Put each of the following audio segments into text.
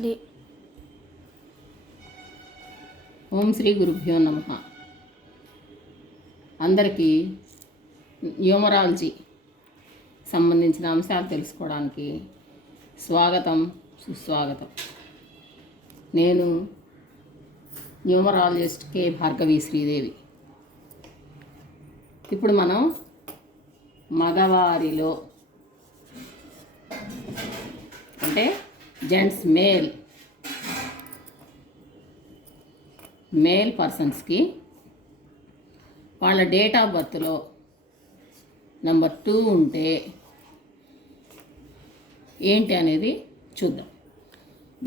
చేసుకోవాలి. ఓం శ్రీ గురుభ్యో నమః. అందరికీ న్యూమరాలజీ సంబంధించిన అంశాలు తెలుసుకోవడానికి స్వాగతం, సుస్వాగతం. నేను న్యూమరాలజిస్ట్ కే భార్గవి శ్రీదేవి. ఇప్పుడు మనం మగవారిలో అంటే జెంట్స్ మేల్ పర్సన్స్కి వాళ్ళ డేట్ ఆఫ్ బర్త్లో నెంబర్ 2 ఉంటే ఏంటి అనేది చూద్దాం.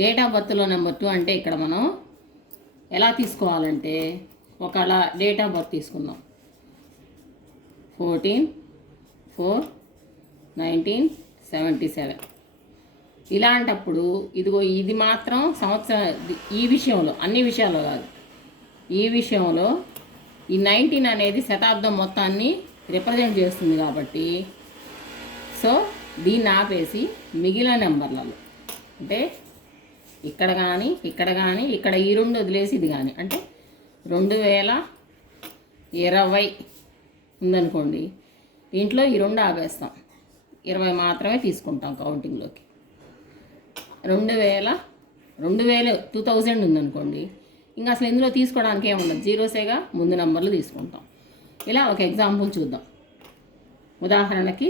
డేట్ ఆఫ్ బర్త్లో నెంబర్ 2 అంటే ఇక్కడ మనం ఎలా తీసుకోవాలంటే ఒకవేళ డేట్ ఆఫ్ బర్త్ తీసుకుందాం. 14/4/1977. ఇలాంటప్పుడు ఇదిగో ఇది మాత్రం సంవత్సరం, ఈ విషయంలో అన్ని విషయాల్లో కాదు, ఈ విషయంలో ఈ 19 అనేది శతాబ్దం మొత్తాన్ని రిప్రజెంట్ చేస్తుంది కాబట్టి సో దీన్ని ఆపేసి మిగిలిన నెంబర్లలో అంటే ఇక్కడ కానీ ఇక్కడ ఈ 2 వదిలేసి ఇది కానీ అంటే 2020 ఉందనుకోండి, దీంట్లో ఈ 2 ఆపేస్తాం, 20 మాత్రమే తీసుకుంటాం కౌంటింగ్లోకి. 2000 ఉందనుకోండి, ఇంకా అసలు ఇందులో తీసుకోవడానికి ఏముండదు, జీరోసేగా ముందు నెంబర్లు తీసుకుంటాం. ఇలా ఒక ఎగ్జాంపుల్ చూద్దాం. ఉదాహరణకి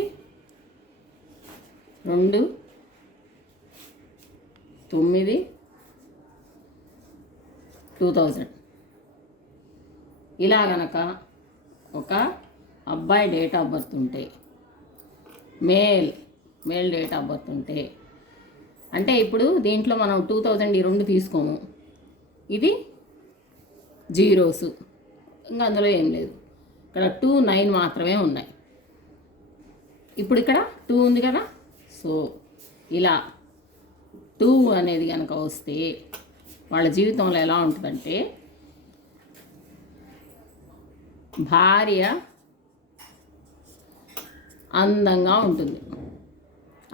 2/9/2000 ఇలా గనక ఒక అబ్బాయి డేట్ ఆఫ్ బర్త్ ఉంటే, మేల్ డేట్ ఆఫ్ బర్త్ ఉంటే, అంటే ఇప్పుడు దీంట్లో మనం 2000 ఈ 2 తీసుకోము, ఇది జీరోస్, ఇంకా అందులో ఏం లేదు. ఇక్కడ 2, 9 మాత్రమే ఉన్నాయి. ఇప్పుడు ఇక్కడ 2 ఉంది కదా, సో ఇలా 2 అనేది కనుక వస్తే వాళ్ళ జీవితంలో ఎలా ఉంటుందంటే, భార్య అందంగా ఉంటుంది,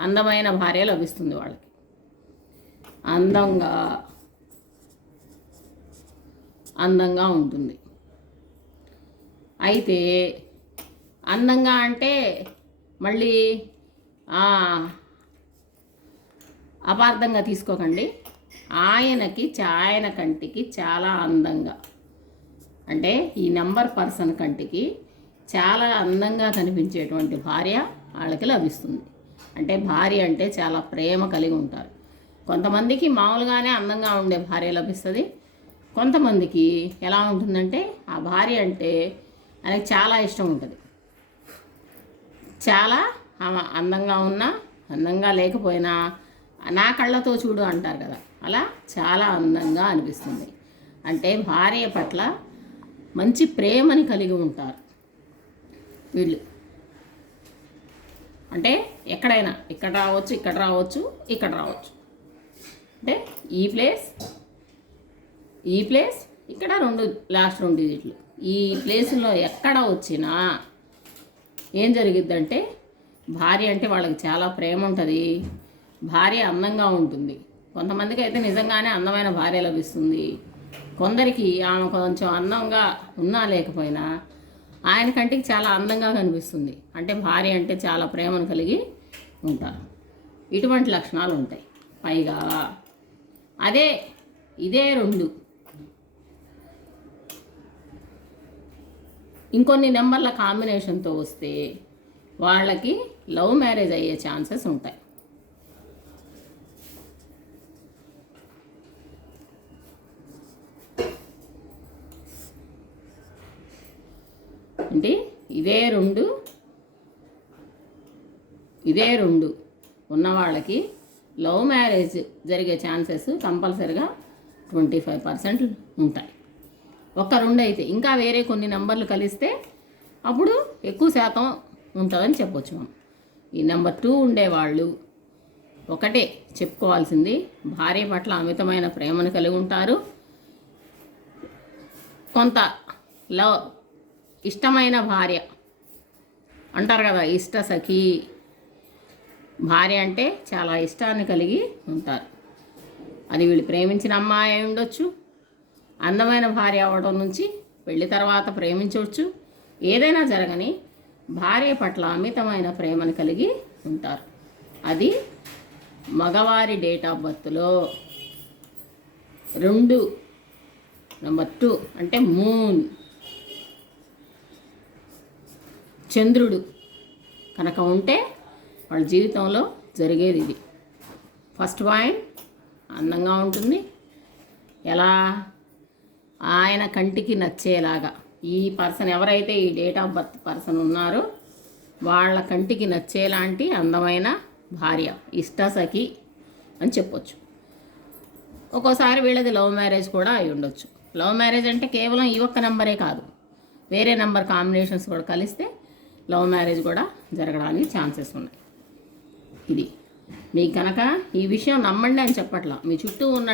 అందమైన భార్య లభిస్తుంది వాళ్ళకి. అందంగా ఉంటుంది. అయితే అందంగా అంటే మళ్ళీ అపార్థంగా తీసుకోకండి. ఆయన కంటికి చాలా అందంగా, అంటే ఈ నెంబర్ పర్సన్ కంటికి చాలా అందంగా కనిపించేటువంటి భార్య వాళ్ళకి లభిస్తుంది. అంటే భార్య అంటే చాలా ప్రేమ కలిగి ఉంటారు. కొంతమందికి మామూలుగానే అందంగా ఉండే భార్య లభిస్తుంది. కొంతమందికి ఎలా ఉంటుందంటే ఆ భార్య అంటే ఆయనకి చాలా ఇష్టం ఉంటుంది. చాలా ఆమె అందంగా ఉన్నా అందంగా లేకపోయినా నా కళ్ళతో చూడు అంటారు కదా, అలా చాలా అందంగా అనిపిస్తుంది. అంటే భార్య పట్ల మంచి ప్రేమని కలిగి ఉంటారు వీళ్ళు. అంటే ఎక్కడైనా, ఇక్కడ రావచ్చు, ఇక్కడ రావచ్చు, ఇక్కడ రావచ్చు. అంటే ఈ ప్లేస్ ఇక్కడ 2 లాస్ట్ 2 డిజిట్లు, ఈ ప్లేసుల్లో ఎక్కడ వచ్చినా ఏం జరిగిద్దంటే భార్య అంటే వాళ్ళకి చాలా ప్రేమ ఉంటుంది, భార్య అందంగా ఉంటుంది. కొంతమందికి అయితే నిజంగానే అందమైన భార్య లభిస్తుంది. కొందరికి ఆమె కొంచెం అందంగా ఉన్నా లేకపోయినా ఆయన కంటికి చాలా అందంగా కనిపిస్తుంది. అంటే భార్య అంటే చాలా ప్రేమను కలిగి ఉంటారు. ఇటువంటి లక్షణాలు ఉంటాయి. పైగా ఇదే 2 ఇంకొన్ని నెంబర్ల కాంబినేషన్తో వస్తే వాళ్ళకి లవ్ మ్యారేజ్ అయ్యే ఛాన్సెస్ ఉంటాయి. అంటే ఇదే రెండు ఉన్న వాళ్ళకి లవ్ మ్యారేజ్ జరిగే ఛాన్సెస్ కంపల్సరిగా 25% ఉంటాయి. ఒక 2 అయితే, ఇంకా వేరే కొన్ని నెంబర్లు కలిస్తే అప్పుడు ఎక్కువ శాతం ఉంటుందని చెప్పొచ్చు మనం. ఈ నెంబర్ 2 ఉండేవాళ్ళు ఒకటే చెప్పుకోవాల్సింది, భార్య పట్ల అమితమైన ప్రేమను కలిగి ఉంటారు. కొంత ఇష్టమైన భార్య అంటారు కదా, ఇష్ట సఖి భార్య అంటే చాలా ఇష్టాన్ని కలిగి ఉంటారు. అది వీళ్ళు ప్రేమించిన అమ్మాయి అయి ఉండొచ్చు, అందమైన భార్య అవ్వడం నుంచి పెళ్లి తర్వాత ప్రేమించవచ్చు, ఏదైనా జరగని భార్య పట్ల అమితమైన ప్రేమను కలిగి ఉంటారు. అది మగవారి డేట్ ఆఫ్ బర్త్లో 2 నెంబర్ 2 అంటే మూన్, చంద్రుడు కనుక ఉంటే వాళ్ళ జీవితంలో జరిగేది ఇది. ఫస్ట్ పాయింట్, అందంగా ఉంటుంది. ఎలా? ఆయన కంటికి నచ్చేలాగా. ఈ పర్సన్ ఎవరైతే ఈ డేట్ ఆఫ్ బర్త్ పర్సన్ ఉన్నారో వాళ్ళ కంటికి నచ్చేలాంటి అందమైన భార్య, ఇష్టసఖి అని చెప్పొచ్చు. ఒక్కోసారి వీళ్ళది లవ్ మ్యారేజ్ కూడా అయి ఉండొచ్చు. లవ్ మ్యారేజ్ అంటే కేవలం ఈ ఒక్క నెంబరే కాదు, వేరే నెంబర్ కాంబినేషన్స్ కూడా కలిస్తే లవ్ మ్యారేజ్ కూడా జరగడానికి ఛాన్సెస్ ఉన్నాయి. ఇది మీకు కనుక ఈ విషయం నమ్మండి అని చెప్పట్లా, మీ చుట్టూ ఉన్న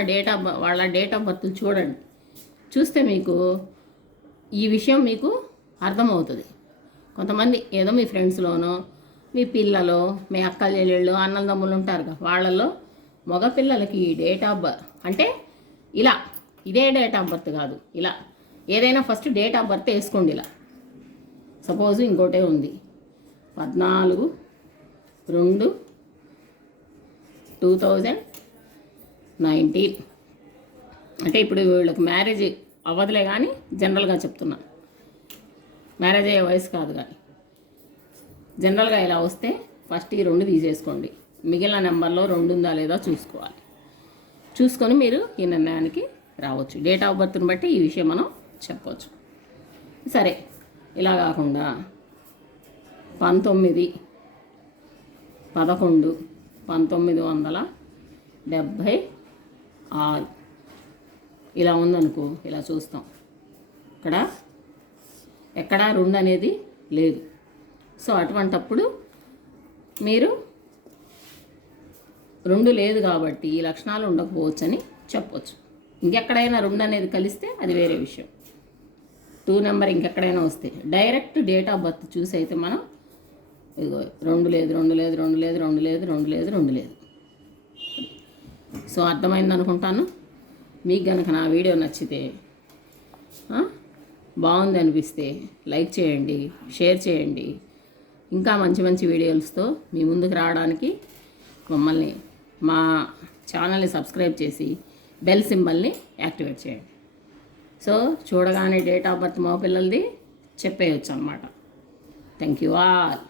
వాళ్ళ డేట్ ఆఫ్ బర్త్ చూడండి. చూస్తే మీకు ఈ విషయం మీకు అర్థమవుతుంది. కొంతమంది ఏదో మీ ఫ్రెండ్స్లోనో, మీ పిల్లలు, మీ అక్కల చెల్లెళ్ళు, అన్నల తమ్ముళ్ళు ఉంటారుగా, వాళ్ళల్లో మగపిల్లలకి ఈ డేట్ ఆఫ్ బర్త్ అంటే ఇలా, ఇదే డేట్ ఆఫ్ బర్త్ కాదు, ఇలా ఏదైనా ఫస్ట్ డేట్ ఆఫ్ బర్త్ వేసుకోండి. ఇలా సపోజ్ ఇంకోటే ఉంది, 14/2/2019. అంటే ఇప్పుడు వీళ్ళకి మ్యారేజ్ అవ్వదులే కానీ జనరల్గా చెప్తున్నా, మ్యారేజ్ అయ్యే వయసు కాదు కానీ జనరల్గా ఇలా వస్తే ఫస్ట్ ఈ 2 తీసేసుకోండి. మిగిలిన నెంబర్లో 2 ఉందా లేదా చూసుకోవాలి. చూసుకొని మీరు ఈ నిర్ణయానికి రావచ్చు. డేట్ ఆఫ్ బర్త్ని బట్టి ఈ విషయం మనం చెప్పవచ్చు. సరే, ఇలా కాకుండా 19/11/1976 ఇలా ఉందనుకో, ఇలా చూస్తాం. ఇక్కడ ఎక్కడా 2 అనేది లేదు. సో అటువంటప్పుడు మీరు 2 లేదు కాబట్టి ఈ లక్షణాలు ఉండకపోవచ్చని చెప్పవచ్చు. ఇంకెక్కడైనా 2 అనేది కలిస్తే అది వేరే విషయం. 2 నెంబర్ ఇంకెక్కడైనా వస్తే డైరెక్ట్ డేట్ ఆఫ్ బర్త్ చూసి అయితే మనం ఇదిగో 2 లేదు, 2 లేదు, 2 లేదు, 2 లేదు, 2 లేదు, 2 లేదు. సో అర్థమైంది అనుకుంటాను. మీకు కనుక నా వీడియో నచ్చితే, బాగుంది అనిపిస్తే లైక్ చేయండి, షేర్ చేయండి. ఇంకా మంచి మంచి వీడియోస్తో మీ ముందుకు రావడానికి మమ్మల్ని, మా ఛానల్ని సబ్స్క్రైబ్ చేసి బెల్ సింబల్ని యాక్టివేట్ చేయండి. సో చూడగానే డేట్ ఆఫ్ బర్త్ మా పిల్లలది చెప్పేయచ్చు అన్నమాట. Thank you all.